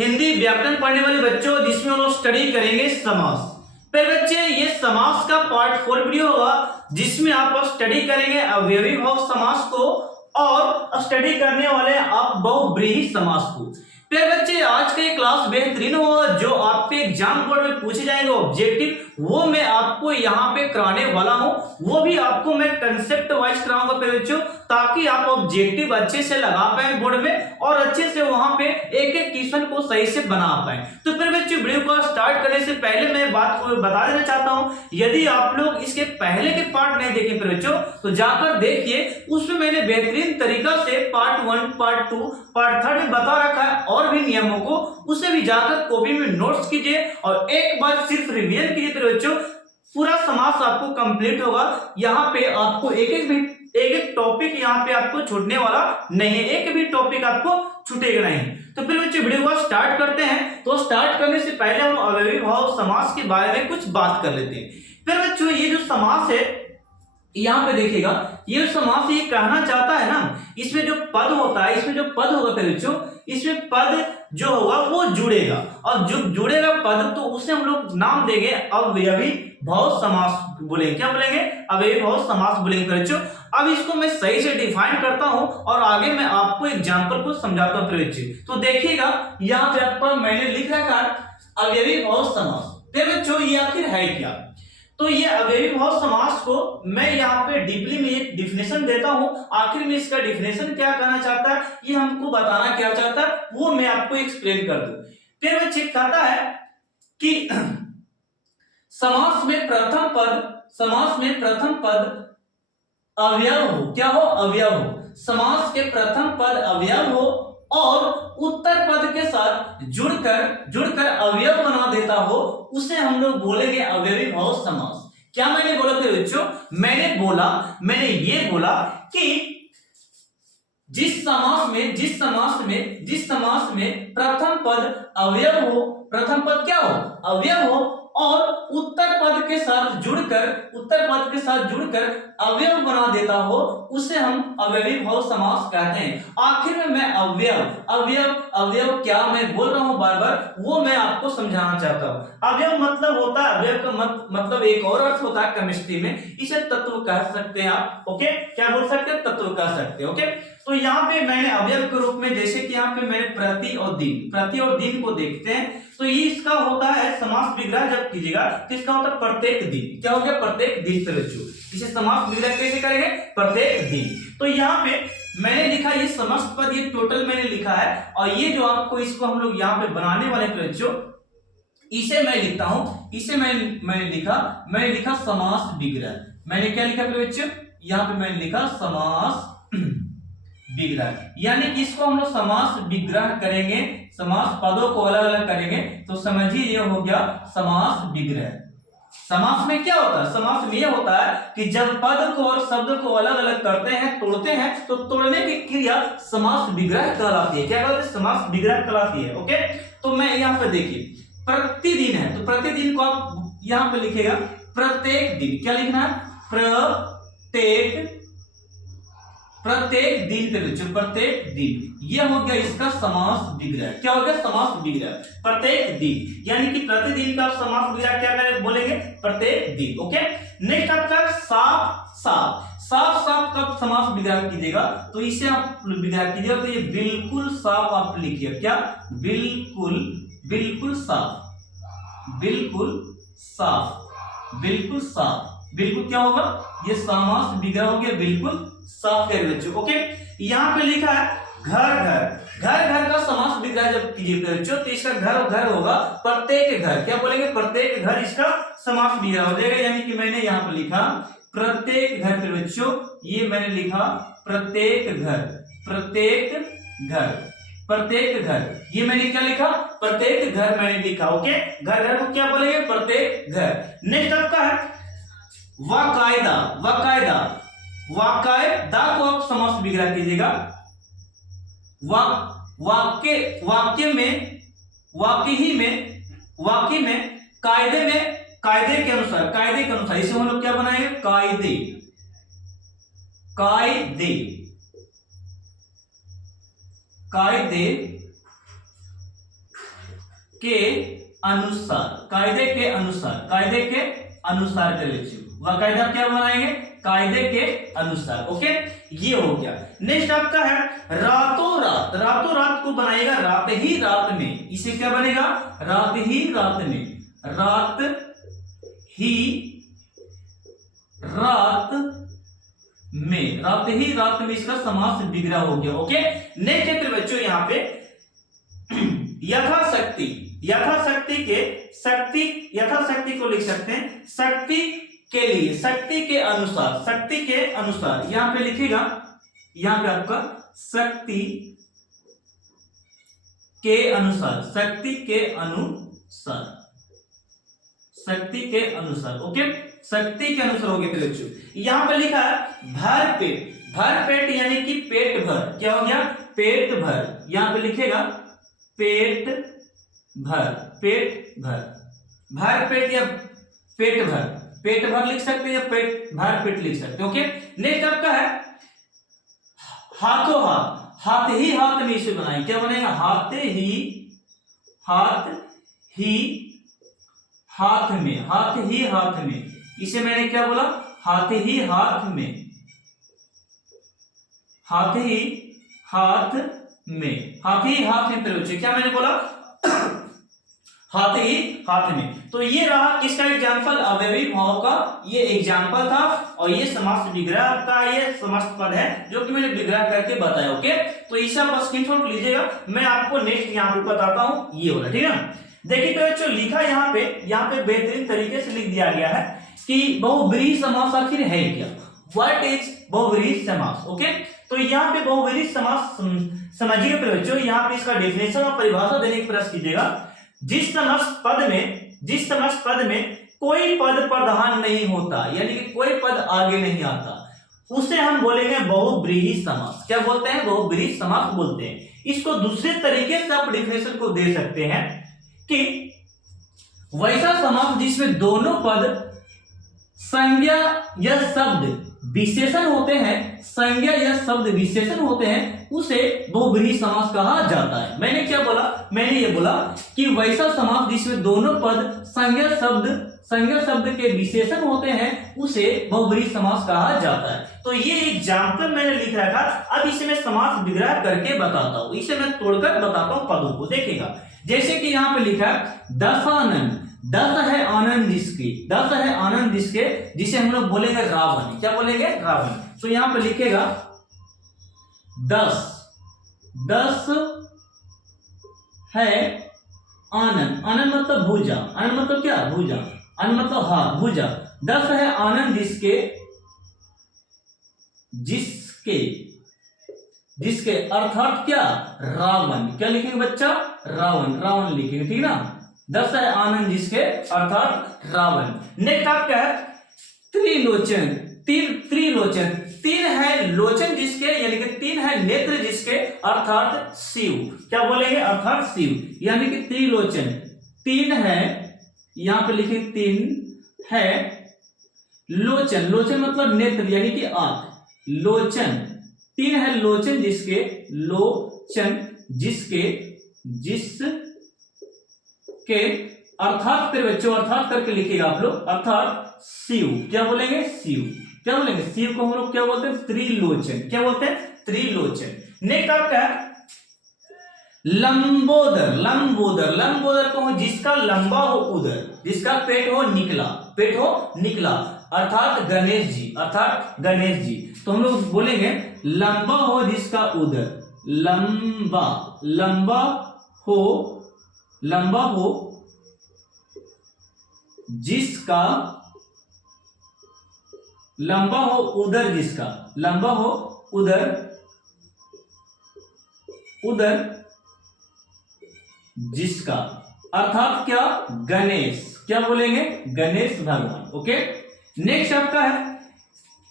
हिंदी व्याकरण पढ़ने वाले बच्चों, जिसमें हम लोग स्टडी करेंगे समास। फिर बच्चे ये समास का पार्ट 4 वीडियो होगा, जिसमें आप स्टडी करेंगे अवयवी भाव समास को और स्टडी करने वाले आप बहुब्रीहि समास को। फिर बच्चे आज का ये क्लास बेहतरीन होगा, जो आपके एग्जाम बोर्ड में पूछे जाएंगे ऑब्जेक्टिव, वो मैं आपको यहाँ पे कराने वाला हूँ। वो भी आपको मैं कंसेप्ट वाइज कराऊंगा फिर बच्चों, ताकि आप ऑब्जेक्टिव अच्छे से लगा पाए बोर्ड में और अच्छे से वहां पे एक एक क्वेश्चन को सही से बना पाए। तो फिर बच्चों वीडियो को स्टार्ट करने से पहले मैं बात को बता देना चाहता हूँ, यदि आप लोग इसके पहले के पार्ट नहीं देखे फिर बच्चों, तो जाकर देखिए, उसमें मैंने बेहतरीन तरीका से पार्ट 1, पार्ट 2, पार्ट 3 में बता रखा है और भी नियमों को, उसे भी जाकर कॉपी में नोट्स कीजिए और एक बार सिर्फ रिवीजन कीजिए फिर बच्चों। पूरा समास आपको कंप्लीट होगा। यहाँ पे आपको एक एक टॉपिक यहाँ पे आपको छूटने वाला नहीं है, एक भी टॉपिक आपको छूटेगा नहीं। तो फिर बच्चों वीडियो को स्टार्ट करते हैं। तो स्टार्ट करने से पहले हम अवयवी भाव समास के बारे में कुछ बात कर लेते हैं। फिर बच्चों ये जो समास है, यहाँ पे देखिएगा, ये समास ये कहना चाहता है ना, इसमें जो पद होता है, इसमें जो पद होगा फिर बच्चों, इसमें पद जो होगा वो जुड़ेगा, और जो जुड़ेगा पद तो उसे हम लोग नाम देंगे अवयवी भाव समास बोलेंगे। क्या बोलेंगे? अवयवी भाव समास बोलेंगे बच्चों। अब इसको मैं सही से डिफाइन करता हूं और आगे मैं आपको एग्जांपल को समझाता हूं फिर बच्चे। तो देखिएगा यहाँ पे आपको मैंने लिख रखा है अवयवी भाव समास। फिर बच्चों ये आखिर है क्या? तो ये अवयवी भाव समास को मैं यहाँ पे डीपली में एक डिफिनेशन देता हूं। आखिर में इसका डिफिनेशन क्या कहना चाहता है, ये हमको बताना क्या चाहता है, वो मैं आपको एक्सप्लेन कर दूं। फिर बच्चे कहता है कि समास में प्रथम पद अवयव हो। क्या हो? अवयव हो। समास के प्रथम पद अवयव हो और उत्तर पद के साथ जुड़कर अवयव बना देता हो, उसे हम लोग बोलेंगे अवयवी भाव समास। क्या मैंने बोला फिर बच्चों? मैंने ये बोला कि जिस समास में प्रथम पद अवयव हो, प्रथम पद क्या हो? अवयव हो और उत्तर पद के साथ जुड़कर अवयव बना देता हो, उसे हम अवयवी भाव समास कहते हैं। आखिर में मैं अवयव क्या मैं बोल रहा हूं बार बार, वो मैं आपको समझाना चाहता हूं। अवयव मतलब होता है, अवयव का मतलब एक और अर्थ होता है केमिस्ट्री में, इसे तत्व कह सकते हैं आप। ओके, क्या बोल सकते हैं? तत्व कह सकते हैं। ओके, तो यहाँ पे मैंने अवयव के रूप में, जैसे कि यहाँ पे मैंने प्रति और दिन को देखते हैं, तो ये इसका होता है समास विग्रह जब कीजिएगा तो इसका होता है प्रत्येक दिन। क्या हो गया? प्रत्येक दिन पे बच्चों। इसे समास विग्रह कैसे करेंगे? प्रत्येक दिन। तो यहाँ पे मैंने लिखा ये समस्त पद, ये टोटल मैंने लिखा है, और ये जो आपको इसको हम लोग यहाँ पे बनाने वाले बच्चों, इसे मैं लिखता हूं, इसे मैंने लिखा समास विग्रह। मैंने क्या लिखा बच्चों? यहाँ पे मैंने लिखा समास विग्रह, यानी कि इसको हम लोग समास विग्रह करेंगे, समास पदों को अलग अलग करेंगे, तो समझिए ये हो गया समास विग्रह। समास में क्या होता है? समास में यह होता है कि जब पद को और शब्द को अलग अलग करते हैं, तोड़ते हैं, तो तोड़ने की क्रिया समास विग्रह कहलाती है। क्या कहलाती है? समास विग्रह कहलाती है। ओके, तो मैं यहाँ पे देखिए प्रतिदिन है, तो प्रतिदिन को आप यहाँ पे लिखेगा प्रत्येक दिन। क्या लिखना है? प्रत्येक दिन पे बच्चों, प्रत्येक दिन। ये हो गया इसका समास विग्रह। क्या हो गया? समास विग्रह प्रत्येक दिन, यानी कि प्रतिदिन का समास विग्रह क्या करें बोलेंगे? प्रत्येक दिन। ओके, नेक्स्ट आपका साफ का समास विग्रह कीजिएगा, तो इसे आप विग्रह कीजिएगा, तो ये बिल्कुल साफ आप लिखिए। क्या? बिल्कुल साफ। बिल्कुल क्या होगा? ये समास विग्रह हो गया बिल्कुल साफ कर बच्चों। ओके, यहाँ पे लिखा है घर का समास विग्रह जब कीजिए बच्चों, तो इसका घर होगा प्रत्येक घर। क्या बोलेंगे? प्रत्येक घर इसका समास विग्रह हो जाएगा, यानी कि मैंने यहाँ पे लिखा प्रत्येक घर पे बच्चों, ये मैंने लिखा प्रत्येक घर, ये मैंने क्या लिखा? प्रत्येक घर मैंने लिखा। ओके, घर को क्या बोलेंगे? प्रत्येक घर। नेक्स्ट आपका है वाकायदा को आप समास विग्रह कीजिएगा। वाक्य में कायदे के अनुसार इसे हम लोग क्या बनाएंगे? के अनुसार, कायदे के अनुसार, कायदे के अनुसार कर लीजिए। वह कायदा क्या बनाएंगे? कायदे के अनुसार। ओके, ये हो गया। नेक्स्ट आपका है रातों रात। रातों रात को बनाएगा रात ही रात में। इसे क्या बनेगा? रात ही रात में। रात ही रात में, रात ही रात में इसका समास बिगड़ा हो गया। ओके, नेक्स्ट फिर बच्चों यहाँ पे यथाशक्ति, यथाशक्ति के शक्ति, यथाशक्ति को लिख सकते हैं शक्ति के लिए, शक्ति के अनुसार, शक्ति के अनुसार। यहां पे लिखेगा, यहां पे आपका शक्ति के अनुसार, शक्ति के अनुसार, शक्ति के अनुसार। ओके, शक्ति के अनुसार हो गया फिर बच्चों। यहां पे लिखा है भर पेट, भर पेट यानी कि पेट भर। क्या हो गया? पेट भर। यहां पे लिखेगा पेट भर, पेट भर, भर पेट या पेट भर, पेट भर लिख सकते हैं या पेट भर पेट लिख सकते हैं। ओके, नेक्स्ट आपका है हाथों हाथ, हाथ ही हाथ में इसे बनाएं। क्या बनेगा? हाथ ही हाथ, ही हाथ में, हाथ ही हाथ में। इसे मैंने क्या बोला? हाथ ही हाथ में, हाथ ही हाथ में, हाथ ही हाथ में। बच्चे क्या मैंने बोला? हाथ ही हाथ में। तो ये रहा किसका एग्जाम्पल? अवयवी भाव का ये एग्जाम्पल था, और ये समास विग्रह का ये समास पद है जो कि मैंने विग्रह करके बताया। ओके, तो इसे आप स्क्रीनशॉट लीजिएगा, मैं आपको नेक्स्ट यहाँ पे बताता हूँ। ये होगा, ठीक है ना। देखिए तो बच्चों लिखा यहाँ पे बेहतरीन तरीके से लिख दिया गया है कि बहुब्रीहि समास आखिर है क्या? व्हाट इज बहुब्रीहि समास? ओके, तो यहाँ पे बहुब्रीहि समास समझिए बच्चों। यहाँ पे इसका डेफिनेशन और परिभाषा देने की प्रयास कीजिएगा। जिस समस्त पद में कोई पद प्रधान नहीं होता, यानी कि कोई पद आगे नहीं आता, उसे हम बोलेंगे बहुब्रीहि समास। क्या बोलते हैं? बहुब्रीहि समास बोलते हैं। इसको दूसरे तरीके से आप डेफिनेशन को दे सकते हैं कि वैसा समास जिसमें दोनों पद संज्ञा या शब्द विशेषण होते हैं, संज्ञा या शब्द विशेषण होते हैं, उसे बहुब्रीहि समास कहा जाता है। मैंने क्या बोला? मैंने ये बोला कि वैसा समास जिसमें दोनों पद संज्ञा शब्द के विशेषण होते हैं, उसे बहुब्रीहि समास कहा जाता है। तो ये एग्जाम्पल मैंने लिख रखा। अब इसे मैं समास विग्रह करके बताता हूं, इसे मैं तोड़कर बताता हूं पदों को। देखिएगा, जैसे कि यहां पे लिखा है दशानन। दस है आनंद जिसके, दस है आनंद जिसके, जिसे हम लोग बोलेंगे रावण। क्या बोलेंगे? रावण। तो यहां पे लिखेगा दस, दस है आनंद। आनंद मतलब भुजा, आनंद मतलब क्या? भुजा, आनंद मतलब हाथ, भुजा। दस है आनंद जिसके, जिसके, जिसके अर्थात क्या? रावण। क्या लिखेंगे बच्चा? रावण, रावण लिखेंगे, ठीक ना। दस है आनंद जिसके अर्थात रावण। नेक्स्ट आपका है त्रिलोचन। त्रिलोचन, तीन है लोचन जिसके, यानी कि तीन है नेत्र जिसके अर्थात शिव। क्या बोलेंगे? अर्थात शिव, यानी कि त्रिलोचन। तीन है, यहां पे लिखे तीन है लोचन। लोचन मतलब नेत्र यानी कि आंख। लोचन, तीन है लोचन जिसके, लोचन जिसके, जिसके अर्थात, फिर बच्चों अर्थात करके लिखिएगा आप लोग, अर्थात शिव। क्या बोलेंगे? शिव। क्या बोलेंगे? शिव को हम लोग क्या बोलते हैं? त्रिलोचन। क्या बोलते हैं? त्रिलोचन। नेक्स्ट आपका है लंबोदर। लंबोदर, लंबोदर को हो जिसका लंबा हो उदर, जिसका पेट हो निकला, पेट हो निकला, अर्थात गणेश जी, अर्थात गणेश जी। तो हम लोग बोलेंगे लंबा हो जिसका उदर, लंबा, लंबा हो, लंबा हो जिसका, लंबा हो उदर जिसका, लंबा हो उदर, उदर जिसका, अर्थात क्या? गणेश। क्या बोलेंगे? गणेश भगवान। ओके, नेक्स्ट आपका है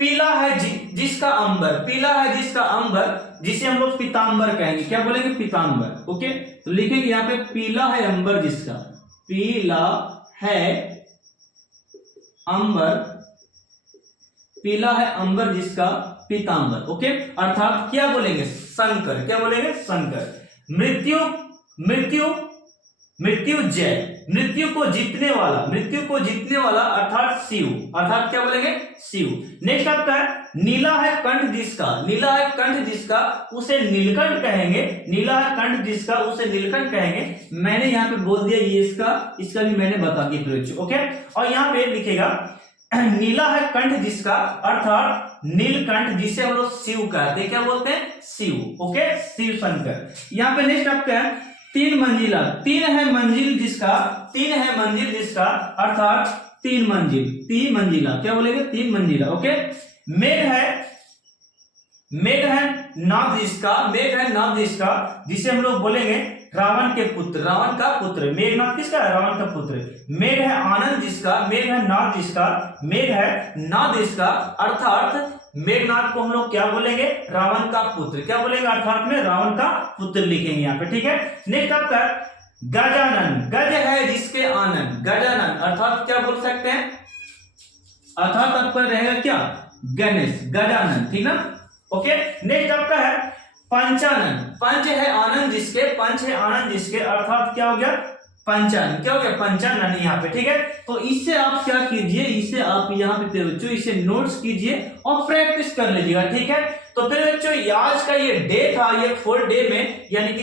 पीला है जिसका अंबर। पीला है जिसका अंबर, जिसे हम लोग पीतांबर कहेंगे। क्या बोलेंगे? पीतांबर। ओके, तो लिखेंगे यहां पे पीला है अंबर जिसका, पीला है अंबर, पीला है अंबर जिसका पीतांबर। ओके, अर्थात क्या बोलेंगे? शंकर। क्या बोलेंगे? शंकर। मृत्यु, मृत्यु मृत्युंजय, मृत्यु को जीतने वाला, मृत्यु को जीतने वाला अर्थात शिव, अर्थात क्या बोलेंगे शिव। नेक्स्ट आपका है नीला है कंठ जिसका, नीला है कंठ जिसका उसे नीलकंठ कहेंगे, नीला है कंठ जिसका उसे नीलकंठ कहेंगे। मैंने यहाँ पे बोल दिया ये इसका भी मैंने बता दिया बच्चों, ओके। और यहाँ पे लिखेगा नीला है कंठ जिसका अर्थात नीलकंठ, जिसे हम लोग शिव कहते हैं, क्या बोलते हैं शिव, ओके, शिव शंकर। यहाँ पे नेक्स्ट आपका है तीन मंजिला, तीन है मंजिल जिसका, तीन है मंजिल जिसका अर्थात तीन मंजिल, तीन मंजिला क्या बोलेंगे तीन मंजिला, ओके। मेघ है नाग जिसका, मेघ है नाग जिसका, जिसे हम लोग बोलेंगे रावण के पुत्र, रावण का पुत्र, मेघनाथ किसका है रावण का पुत्र। मेघ है आनंद जिसका, मेघ है नाग जिसका, मेघ है नाग जिसका अर्थात मेघनाथ को हम लोग क्या बोलेंगे रावण का पुत्र, क्या बोलेंगे अर्थात में रावण का पुत्र लिखेंगे यहाँ पे, ठीक है। नेक्स्ट आपका गजानन, गज है जिसके आनंद, गजानन अर्थात क्या बोल सकते हैं, अर्थात आपका रहेगा क्या गणेश, गजानन, ठीक ना, ओके। नेक्स्ट आपका है पंचानन, पंच है आनंद जिसके, पंच है आनंद जिसके अर्थात क्या हो गया पंचानन, क्या हो गया पंचानन यहाँ पे, ठीक है। तो इससे आप क्या कीजिए, इसे आप यहाँ पे बच्चों इसे नोट्स कीजिए और प्रैक्टिस कर लीजिएगा, ठीक है। तो फिर बच्चों आज का ये डे था, ये 4 डे में यानी कि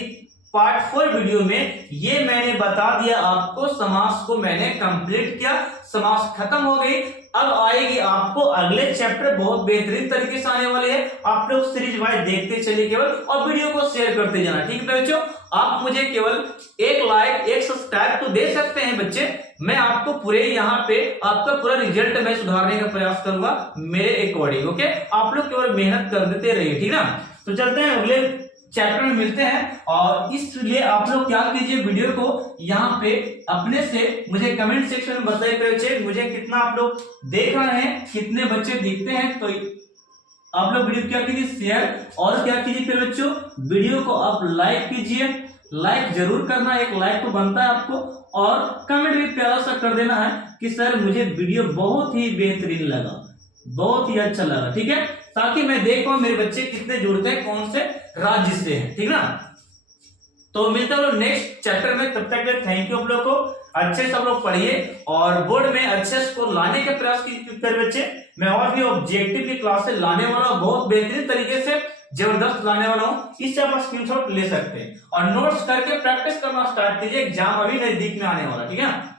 पार्ट 4 वीडियो में ये मैंने बता दिया आपको, समास को मैंने कंप्लीट किया, समास खत्म हो गई। अब आएगी आपको अगले चैप्टर, बहुत बेहतरीन तरीके से आने वाले हैं। आप लोग सीरीज वाइज देखते चलिए केवल और वीडियो को शेयर करते जाना, ठीक है बच्चों। आप मुझे केवल एक लाइक एक सब्सक्राइब तो दे सकते हैं बच्चे, मैं आपको पूरे यहाँ पे आपका पूरा रिजल्ट मैं सुधारने का प्रयास करूंगा मेरे अकॉर्डिंग, ओके। आप लोग केवल मेहनत कर देते रहिए, ठीक ना। तो चलते हैं अगले चैप्टर में मिलते हैं, और इसलिए आप लोग क्या कीजिए वीडियो को यहाँ पे अपने से मुझे कमेंट सेक्शन में बताइए बच्चे मुझे कितना आप लोग देख रहे हैं, कितने बच्चे दिखते हैं। तो आप लोग वीडियो क्या कीजिए शेयर, और क्या कीजिए फिर बच्चों वीडियो को आप लाइक कीजिए, लाइक जरूर करना, एक लाइक तो बनता है आपको, और कमेंट भी प्यारा सा कर देना है कि सर मुझे वीडियो बहुत ही बेहतरीन लगा, बहुत ही अच्छा लगा, ठीक है, ताकि मैं देख पाऊं मेरे बच्चे कितने जुड़ते हैं, कौन से राज्य से हैं, ठीक ना। तो मिलते हैं नेक्स्ट चैप्टर में, तब तक के थैंक यू। आप लोग को अच्छे से आप लोग पढ़िए और बोर्ड में अच्छे स्कोर लाने का प्रयास कीजिए बच्चे। मैं और भी ऑब्जेक्टिव की क्लासेस लाने वाला हूं, बहुत बेहतरीन तरीके से जबरदस्त लाने वाला हूं, इससे आप स्क्रीनशॉट ले सकते हैं और नोट्स करके प्रैक्टिस करना स्टार्ट कीजिए, एग्जाम अभी नजदीक में आने वाला, ठीक है।